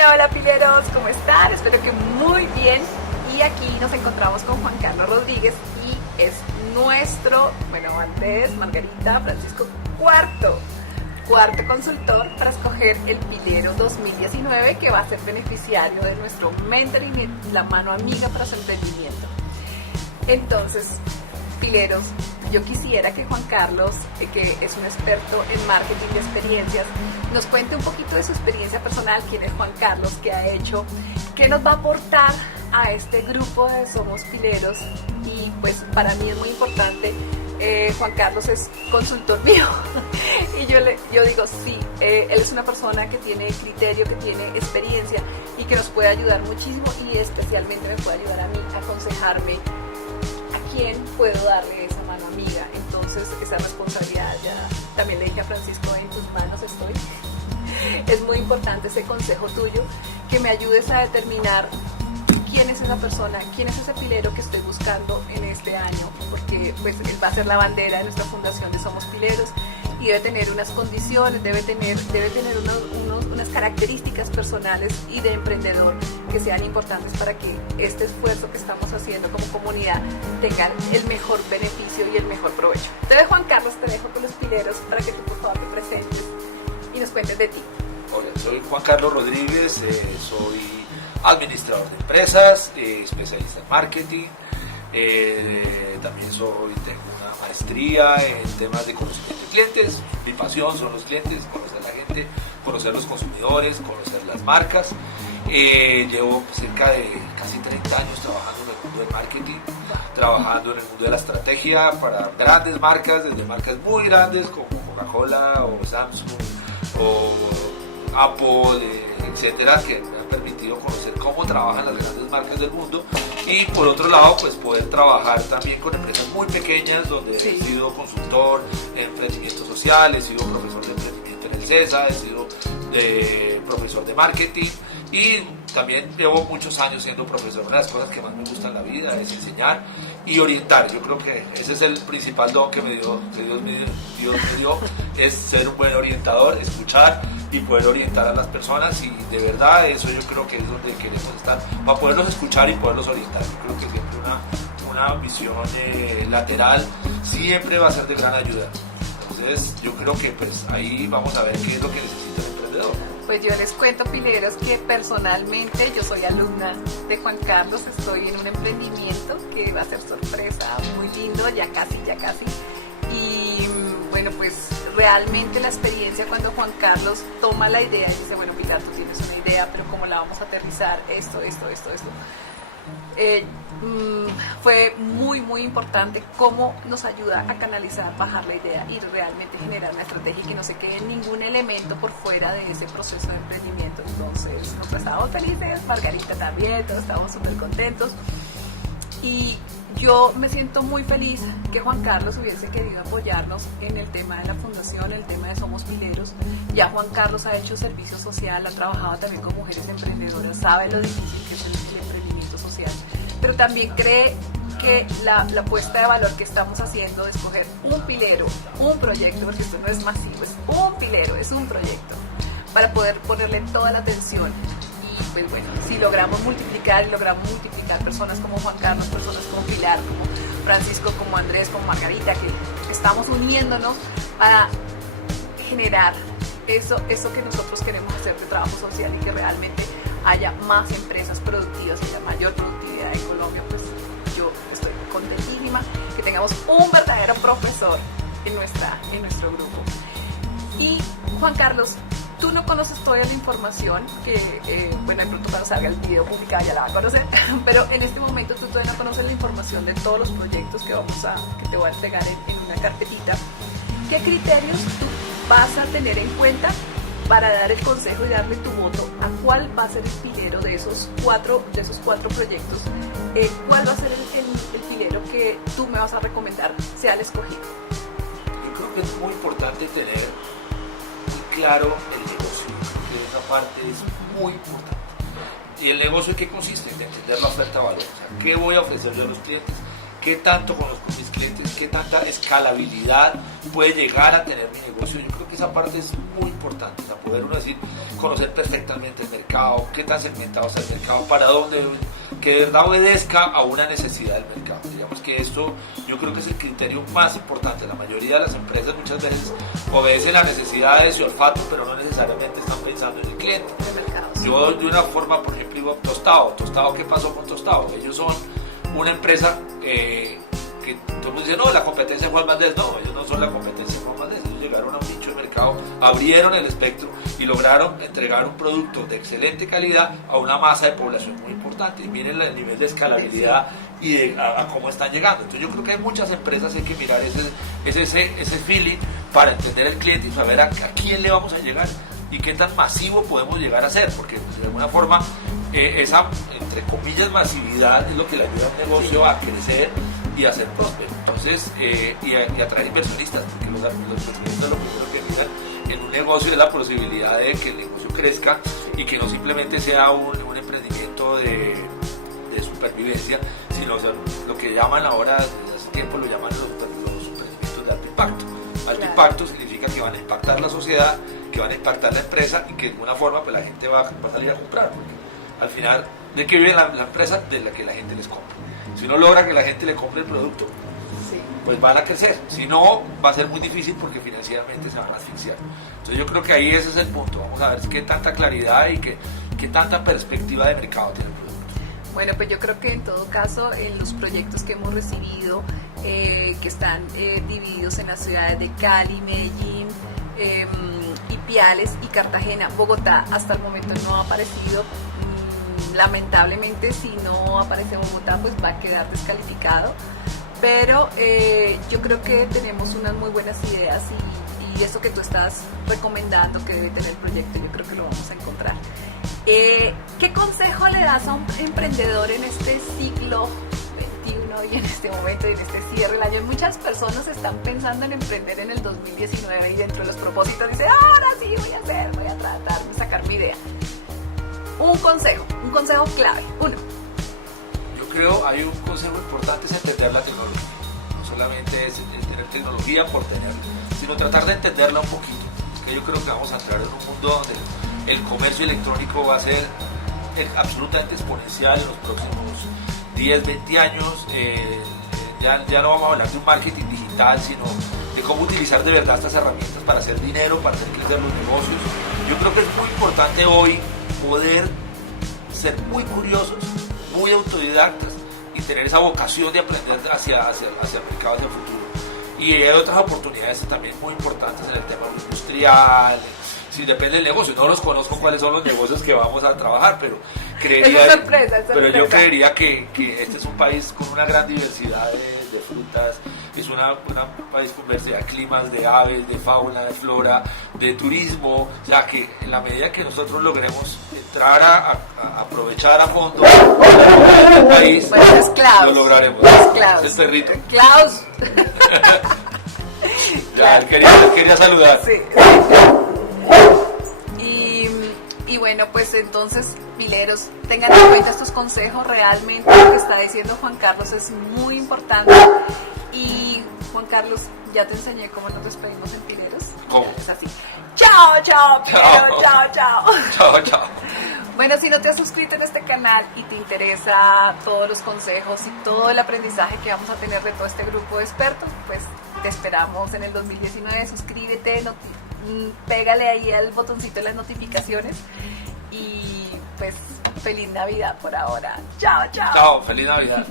Hola, hola pileros, ¿cómo están? Espero que muy bien. Y aquí nos encontramos con Juan Carlos Rodríguez y es nuestro, Andrés, Margarita, Francisco, cuarto consultor para escoger el pilero 2019 que va a ser beneficiario de nuestro mentoring, la mano amiga para su emprendimiento. Entonces, pileros, yo quisiera que Juan Carlos, que es un experto en marketing de experiencias, nos cuente un poquito de su experiencia personal, quién es Juan Carlos, qué ha hecho, qué nos va a aportar a este grupo de Somos Pileros. Y pues para mí es muy importante, Juan Carlos es consultor mío y yo digo sí, él es una persona que tiene criterio, que tiene experiencia y que nos puede ayudar muchísimo, y especialmente me puede ayudar a mí a aconsejarme a quién puedo darle esa mano amiga. Entonces esa responsabilidad, ya también le dije a Francisco, en tus manos estoy. Es muy importante ese consejo tuyo, que me ayudes a determinar quién es esa persona, quién es ese pilero que estoy buscando en este año, porque pues él va a ser la bandera de nuestra fundación de Somos Pileros y debe tener unas condiciones, debe tener unas características personales y de emprendedor que sean importantes para que este esfuerzo que estamos haciendo como comunidad tenga el mejor beneficio y el mejor provecho. Entonces, Juan Carlos, te dejo con los pileros para que tú por favor te presentes y nos cuentes de ti. Hola, soy Juan Carlos Rodríguez, soy administrador de empresas, especialista en marketing, también tengo una maestría en temas de conocimiento de clientes. Mi pasión son los clientes, conocer a la gente, conocer los consumidores, conocer las marcas. Llevo cerca de casi 30 años trabajando en el mundo del marketing, trabajando en el mundo de la estrategia para grandes marcas, desde marcas muy grandes como Coca-Cola o Samsung o Apple, etcétera, que me han permitido conocer cómo trabajan las grandes marcas del mundo. Y por otro lado, pues poder trabajar también con empresas muy pequeñas, donde he sido consultor en emprendimiento social, he sido profesor de emprendimiento en el CESA, he sido profesor de marketing, y también llevo muchos años siendo profesor. Una de las cosas que más me gusta en la vida es enseñar y orientar. Yo creo que ese es el principal don que Dios me dio, es ser un buen orientador, escuchar y poder orientar a las personas, y de verdad eso yo creo que es donde queremos estar, para poderlos escuchar y poderlos orientar. Yo creo que siempre una visión lateral siempre va a ser de gran ayuda. Entonces yo creo que pues ahí vamos a ver qué es lo que necesita el emprendedor. Pues yo les cuento, pileros, que personalmente yo soy alumna de Juan Carlos, estoy en un emprendimiento que va a ser sorpresa, muy lindo, ya casi. Y bueno, pues realmente la experiencia cuando Juan Carlos toma la idea y dice, bueno, Pilar, tú tienes una idea, pero ¿cómo la vamos a aterrizar? Esto. Fue muy importante cómo nos ayuda a canalizar, bajar la idea y realmente generar una estrategia y que no se quede ningún elemento por fuera de ese proceso de emprendimiento. Entonces nosotros estábamos felices, Margarita también, todos estábamos súper contentos, y yo me siento muy feliz que Juan Carlos hubiese querido apoyarnos en el tema de la fundación, el tema de Somos Pileros. Ya Juan Carlos ha hecho servicio social, ha trabajado también con mujeres emprendedoras, sabe lo difícil que es el emprendimiento social, pero también cree que la puesta de valor que estamos haciendo de escoger un pilero, un proyecto, porque esto no es masivo, es un pilero, es un proyecto, para poder ponerle toda la atención. Pues bueno, si logramos multiplicar personas como Juan Carlos, personas como Pilar, como Francisco, como Andrés, como Margarita, que estamos uniéndonos para generar eso que nosotros queremos hacer de trabajo social, y que realmente haya más empresas productivas y haya mayor productividad en Colombia, pues yo estoy contentísima que tengamos un verdadero profesor en nuestro grupo. Y Juan Carlos, tú no conoces toda la información que, de pronto cuando salga el video publicado ya la va a conocer, pero en este momento tú todavía no conoces la información de todos los proyectos que te voy a entregar en una carpetita. ¿Qué criterios tú vas a tener en cuenta para dar el consejo y darle tu voto a cuál va a ser el pilero de esos cuatro proyectos? ¿Cuál va a ser el pilero que tú me vas a recomendar sea el escogido? Yo creo que es muy importante tener claro el negocio, que esa parte es muy importante. ¿Y el negocio en qué consiste? En entender la oferta de valor. O sea, ¿qué voy a ofrecerle a los clientes? qué tanto conozco mis clientes, qué tanta escalabilidad puede llegar a tener mi negocio. Yo creo que esa parte es muy importante, o sea, poder uno decir, conocer perfectamente el mercado, qué tan segmentado está el mercado, para dónde, que de verdad obedezca a una necesidad del mercado. Digamos que esto yo creo que es el criterio más importante. La mayoría de las empresas muchas veces obedecen a necesidades y olfato, pero no necesariamente están pensando en el cliente. Yo de una forma, por ejemplo, digo Tostado, ¿qué pasó con Tostado? Ellos son una empresa que todo el mundo dice, no, la competencia de Juan Valdez. No, ellos no son la competencia de Juan Valdez. Ellos llegaron a un nicho de mercado, abrieron el espectro y lograron entregar un producto de excelente calidad a una masa de población muy importante. Y miren el nivel de escalabilidad y a cómo están llegando. Entonces yo creo que hay muchas empresas, hay que mirar ese feeling para entender el cliente y saber a quién le vamos a llegar y qué tan masivo podemos llegar a ser, porque pues, de alguna forma esa, entre comillas, masividad es lo que le ayuda a un negocio a crecer y a ser próspero. Entonces, y atraer inversionistas, porque los inversionistas lo primero que miran en un negocio es la posibilidad de que el negocio crezca y que no simplemente sea un emprendimiento de supervivencia, sino lo que llaman ahora, desde hace tiempo lo llaman los emprendimientos de alto impacto. Alto impacto significa que van a impactar la sociedad, que van a impactar la empresa y que de alguna forma pues, la gente va a salir a comprar, porque al final, ¿de qué vive la empresa? De la que la gente les compra. Si uno logra que la gente le compre el producto, pues van a crecer. Si no, va a ser muy difícil porque financieramente se van a asfixiar. Entonces yo creo que ahí ese es el punto. Vamos a ver qué tanta claridad y qué tanta perspectiva de mercado tiene el producto. Bueno, pues yo creo que en todo caso, en los proyectos que hemos recibido, que están divididos en las ciudades de Cali, Medellín, Ipiales y Cartagena, Bogotá hasta el momento no ha aparecido. Lamentablemente, si no aparece Bogotá, pues va a quedar descalificado. Pero yo creo que tenemos unas muy buenas ideas y eso que tú estás recomendando que debe tener el proyecto, yo creo que lo vamos a encontrar. ¿Qué consejo le das a un emprendedor en este siglo XXI y en este momento y en este cierre del año? Muchas personas están pensando en emprender en el 2019 y dentro de los propósitos dice, ahora sí voy a tratar de sacar mi idea. Un consejo clave, uno. Yo creo hay un consejo importante, es entender la tecnología. No solamente es tener tecnología por tener, sino tratar de entenderla un poquito. Porque yo creo que vamos a entrar en un mundo donde el comercio electrónico va a ser absolutamente exponencial en los próximos 10, 20 años. Ya no vamos a hablar de un marketing digital, sino de cómo utilizar de verdad estas herramientas para hacer dinero, para hacer crecer los negocios. Yo creo que es muy importante hoy poder ser muy curiosos, muy autodidactas y tener esa vocación de aprender hacia el mercado, hacia el futuro. Y hay otras oportunidades también muy importantes en el tema industrial. Sí, depende del negocio, no los conozco cuáles son los negocios que vamos a trabajar, pero creería, es sorpresa. Yo creería que este es un país con una gran diversidad de frutas, es un país con diversidad de climas, de aves, de fauna, de flora, de turismo, o sea que en la medida que nosotros logremos entrar a aprovechar a fondo el país, pues es Klaus, lo lograremos. Klaus. Es el perrito. Klaus. Ya, quería saludar. Sí. Y bueno, pues entonces, pileros, tengan en cuenta estos consejos. Realmente lo que está diciendo Juan Carlos es muy importante. Y Juan Carlos, ya te enseñé cómo nos despedimos en pileros. ¿Cómo? Es así. Chao, pilero, chao. Chao. Bueno, si no te has suscrito en este canal y te interesa todos los consejos y todo el aprendizaje que vamos a tener de todo este grupo de expertos, pues te esperamos en el 2019. Suscríbete, pégale ahí al botoncito de las notificaciones y pues feliz Navidad por ahora. Chao. Chao, feliz Navidad.